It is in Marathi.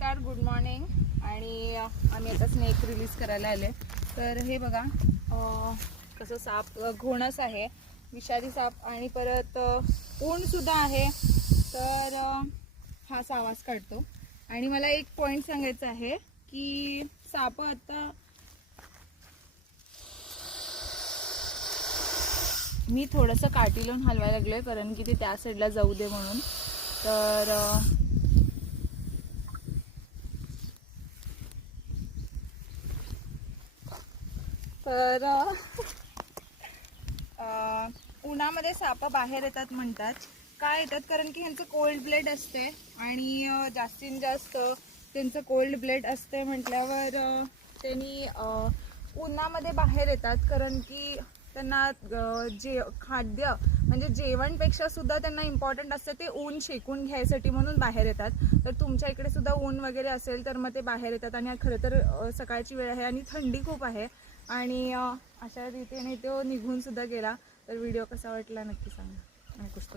नमस्कार गुड मॉर्निंग आणि आम्ही आता स्नेक रिलीज करायला आले तर हे बघा कसं साप घोणस आहे. विषारी साप आणि परत ऊनसुद्धा आहे. तर हा असा आवाज काढतो. आणि मला एक पॉईंट सांगायचं आहे की साप आता मी थोडंसं काठी लावून हलवायला आहे कारण की ते त्या साईडला जाऊ दे म्हणून. तर तर उन्हामध्ये साप बाहेर येतात म्हणतात. काय येतात? कारण की ह्यांचं कोल्ड ब्लेड असते आणि जास्तीत जास्त त्यांचं कोल्ड ब्लेड असते म्हटल्यावर त्यांनी उन्हामध्ये बाहेर येतात. कारण की त्यांना जे खाद्य म्हणजे जेवणपेक्षा सुद्धा त्यांना इम्पॉर्टंट असतं ते ऊन शेकून घ्यायसाठी म्हणून बाहेर येतात. तर तुमच्या इकडे सुद्धा ऊन वगैरे असेल तर मग ते बाहेर येतात. आणि खरं तर सकाळची वेळ आहे आणि थंडी खूप आहे. आणि अशा रीतीने तो निघून सुद्धा गेला. तर व्हिडिओ कसा वाटला नक्की सांगा. आणि कुस्त